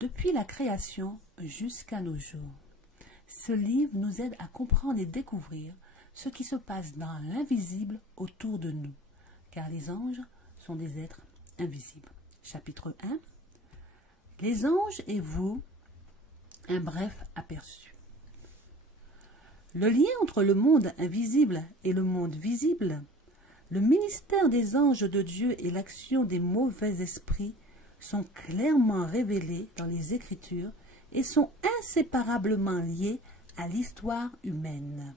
Depuis la création jusqu'à nos jours, ce livre nous aide à comprendre et découvrir ce qui se passe dans l'invisible autour de nous, car les anges sont des êtres invisibles. Chapitre 1. Les anges et vous, un bref aperçu. Le lien entre le monde invisible et le monde visible, le ministère des anges de Dieu et l'action des mauvais esprits sont clairement révélés dans les Écritures et sont inséparablement liés à l'histoire humaine.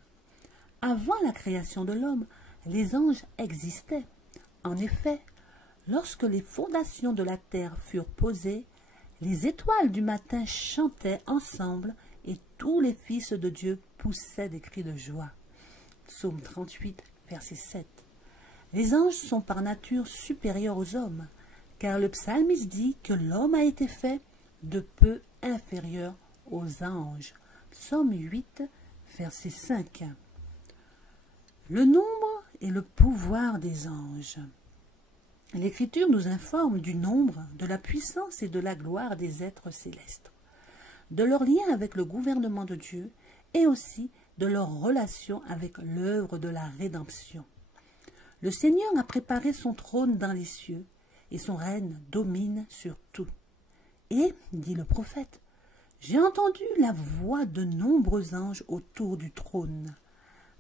Avant la création de l'homme, les anges existaient. En effet, lorsque les fondations de la terre furent posées, les étoiles du matin chantaient ensemble et tous les fils de Dieu poussaient des cris de joie. Psaume 38, verset 7. Les anges sont par nature supérieurs aux hommes, car le psalmiste dit que l'homme a été fait de peu inférieur aux anges. Psaume 8, verset 5. Le nombre et le pouvoir des anges. L'Écriture nous informe du nombre, de la puissance et de la gloire des êtres célestes, de leur lien avec le gouvernement de Dieu et aussi de leur relation avec l'œuvre de la rédemption. Le Seigneur a préparé son trône dans les cieux et son règne domine sur tout. Et, dit le prophète, j'ai entendu la voix de nombreux anges autour du trône.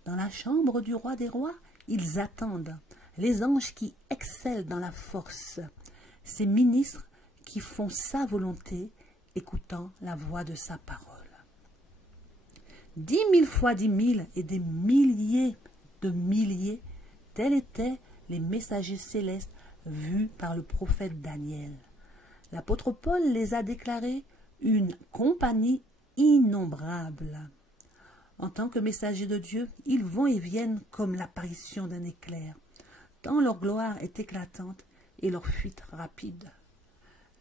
Dans la chambre du roi des rois, ils attendent, les anges qui excellent dans la force, ces ministres qui font sa volonté, écoutant la voix de sa parole. 10 000 fois 10 000 et des milliers de milliers, tels étaient les messagers célestes vus par le prophète Daniel. L'apôtre Paul les a déclarés une compagnie innombrable. En tant que messagers de Dieu, ils vont et viennent comme l'apparition d'un éclair, tant leur gloire est éclatante et leur fuite rapide.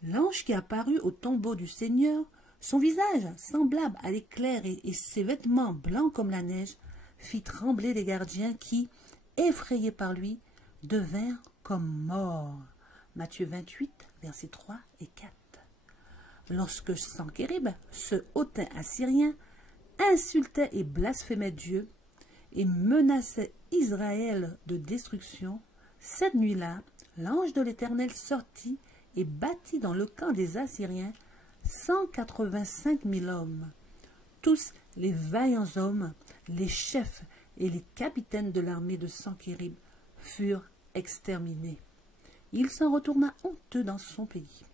L'ange qui apparut au tombeau du Seigneur, son visage semblable à l'éclair et ses vêtements blancs comme la neige, fit trembler les gardiens qui, effrayés par lui, devinrent comme morts. Matthieu 28, versets 3 et 4. Lorsque Sanchérib, ce hautain assyrien, insultait et blasphémait Dieu et menaçait Israël de destruction, cette nuit-là, l'ange de l'Éternel sortit et battit dans le camp des Assyriens 185 000 hommes. Tous les vaillants hommes, les chefs et les capitaines de l'armée de Sanchérib furent exterminés. Il s'en retourna honteux dans son pays.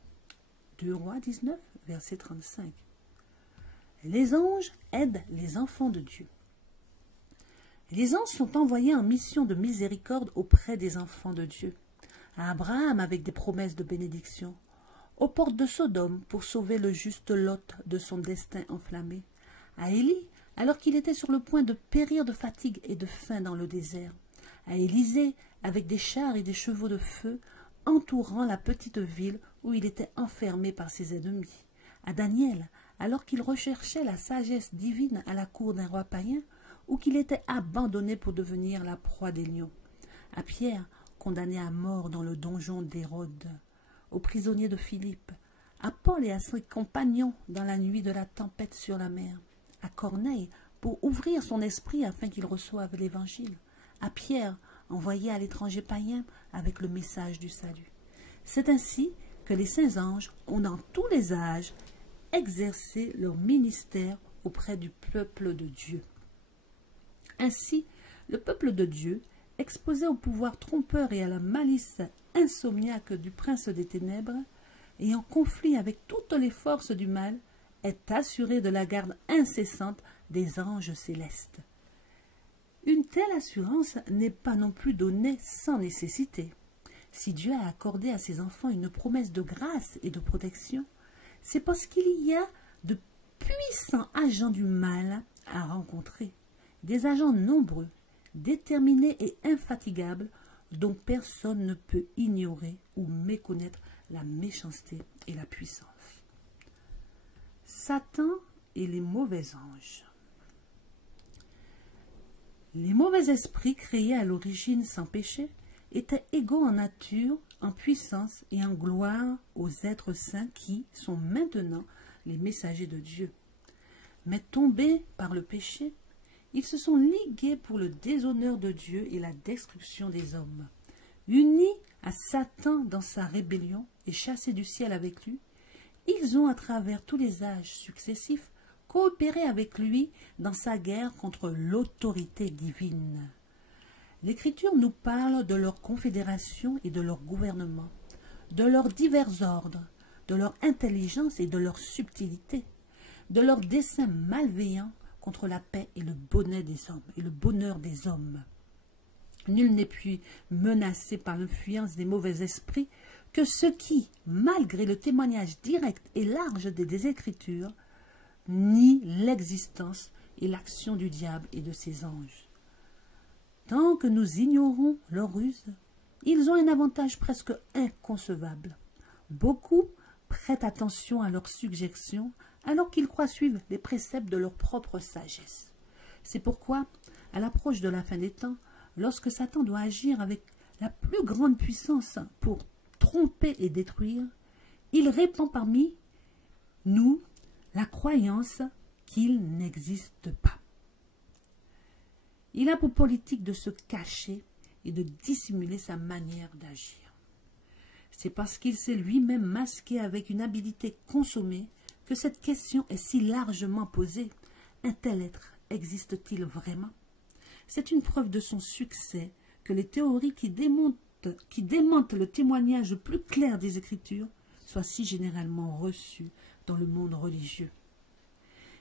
2 Rois 19, verset 35. Les anges aident les enfants de Dieu. Les anges sont envoyés en mission de miséricorde auprès des enfants de Dieu. À Abraham avec des promesses de bénédiction, aux portes de Sodome pour sauver le juste Lot de son destin enflammé, à Élie alors qu'il était sur le point de périr de fatigue et de faim dans le désert, à Élisée avec des chars et des chevaux de feu entourant la petite ville où il était enfermé par ses ennemis, à Daniel alors qu'il recherchait la sagesse divine à la cour d'un roi païen ou qu'il était abandonné pour devenir la proie des lions, à Pierre condamné à mort dans le donjon d'Hérode, aux prisonniers de Philippe, à Paul et à ses compagnons dans la nuit de la tempête sur la mer, à Corneille pour ouvrir son esprit afin qu'il reçoive l'Évangile, à Pierre envoyé à l'étranger païen avec le message du salut. C'est ainsi que les saints anges ont dans tous les âges exercé leur ministère auprès du peuple de Dieu. Ainsi, le peuple de Dieu, exposé au pouvoir trompeur et à la malice insomniaque du prince des ténèbres, et en conflit avec toutes les forces du mal, est assuré de la garde incessante des anges célestes. Une telle assurance n'est pas non plus donnée sans nécessité. Si Dieu a accordé à ses enfants une promesse de grâce et de protection, c'est parce qu'il y a de puissants agents du mal à rencontrer, des agents nombreux, déterminés et infatigables dont personne ne peut ignorer ou méconnaître la méchanceté et la puissance. Satan et les mauvais anges. Les mauvais esprits créés à l'origine sans péché étaient égaux en nature, en puissance et en gloire aux êtres saints qui sont maintenant les messagers de Dieu. Mais tombés par le péché, ils se sont ligués pour le déshonneur de Dieu et la destruction des hommes. Unis à Satan dans sa rébellion et chassés du ciel avec lui, ils ont, à travers tous les âges successifs, coopéré avec lui dans sa guerre contre l'autorité divine. L'Écriture nous parle de leur confédération et de leur gouvernement, de leurs divers ordres, de leur intelligence et de leur subtilité, de leurs desseins malveillants contre la paix et le bonheur des hommes. Nul n'est plus menacé par l'influence des mauvais esprits que ceux qui, malgré le témoignage direct et large des Écritures, nient l'existence et l'action du diable et de ses anges. Tant que nous ignorons leurs ruses, ils ont un avantage presque inconcevable. Beaucoup prêtent attention à leurs suggestions alors qu'ils croient suivre les préceptes de leur propre sagesse. C'est pourquoi, à l'approche de la fin des temps, lorsque Satan doit agir avec la plus grande puissance pour tromper et détruire, il répand parmi nous la croyance qu'il n'existe pas. Il a pour politique de se cacher et de dissimuler sa manière d'agir. C'est parce qu'il s'est lui-même masqué avec une habileté consommée que cette question est si largement posée. Un tel être existe-t-il vraiment? C'est une preuve de son succès que les théories qui démentent le témoignage le plus clair des Écritures soient si généralement reçues dans le monde religieux.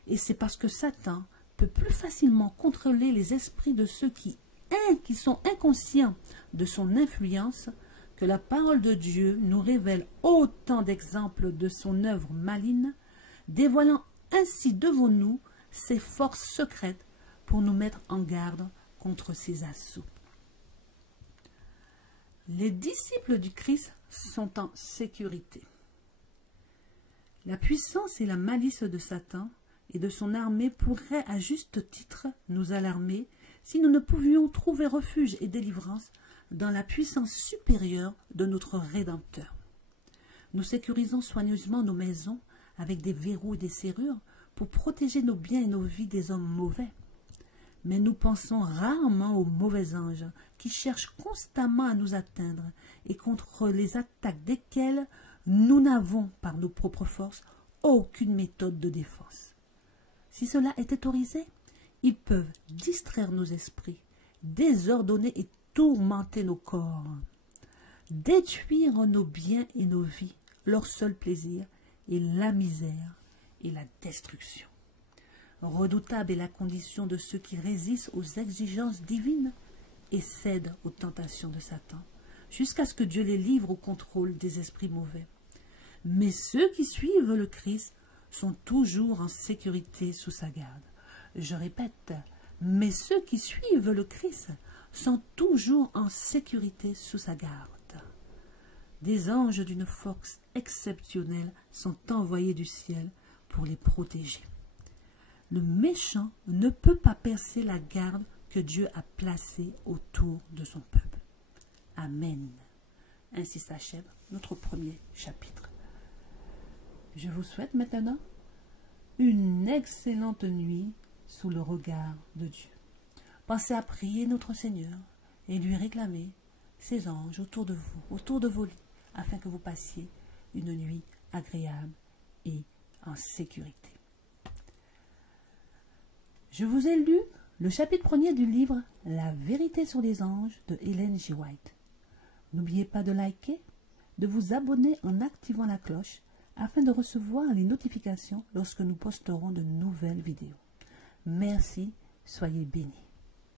Et c'est parce que Satan peut plus facilement contrôler les esprits de ceux qui sont inconscients de son influence que la parole de Dieu nous révèle autant d'exemples de son œuvre maligne, dévoilant ainsi devant nous ses forces secrètes pour nous mettre en garde contre ses assauts. Les disciples du Christ sont en sécurité. La puissance et la malice de Satan et de son armée pourraient à juste titre nous alarmer si nous ne pouvions trouver refuge et délivrance dans la puissance supérieure de notre Rédempteur. Nous sécurisons soigneusement nos maisons avec des verrous et des serrures pour protéger nos biens et nos vies des hommes mauvais. Mais nous pensons rarement aux mauvais anges qui cherchent constamment à nous atteindre et contre les attaques desquelles nous n'avons, par nos propres forces, aucune méthode de défense. Si cela est autorisé, ils peuvent distraire nos esprits, désordonner et tourmenter nos corps, détruire nos biens et nos vies. Leur seul plaisir est la misère et la destruction. Redoutable est la condition de ceux qui résistent aux exigences divines et cèdent aux tentations de Satan, jusqu'à ce que Dieu les livre au contrôle des esprits mauvais. Mais ceux qui suivent le Christ sont toujours en sécurité sous sa garde. Je répète, mais ceux qui suivent le Christ sont toujours en sécurité sous sa garde. Des anges d'une force exceptionnelle sont envoyés du ciel pour les protéger. Le méchant ne peut pas percer la garde que Dieu a placée autour de son peuple. Amen. Ainsi s'achève notre premier chapitre. Je vous souhaite maintenant une excellente nuit sous le regard de Dieu. Pensez à prier notre Seigneur et lui réclamer ses anges autour de vous, autour de vos lits, afin que vous passiez une nuit agréable et en sécurité. Je vous ai lu le chapitre 1er du livre « La vérité sur les anges » de Ellen G. White. N'oubliez pas de liker, de vous abonner en activant la cloche afin de recevoir les notifications lorsque nous posterons de nouvelles vidéos. Merci, soyez bénis.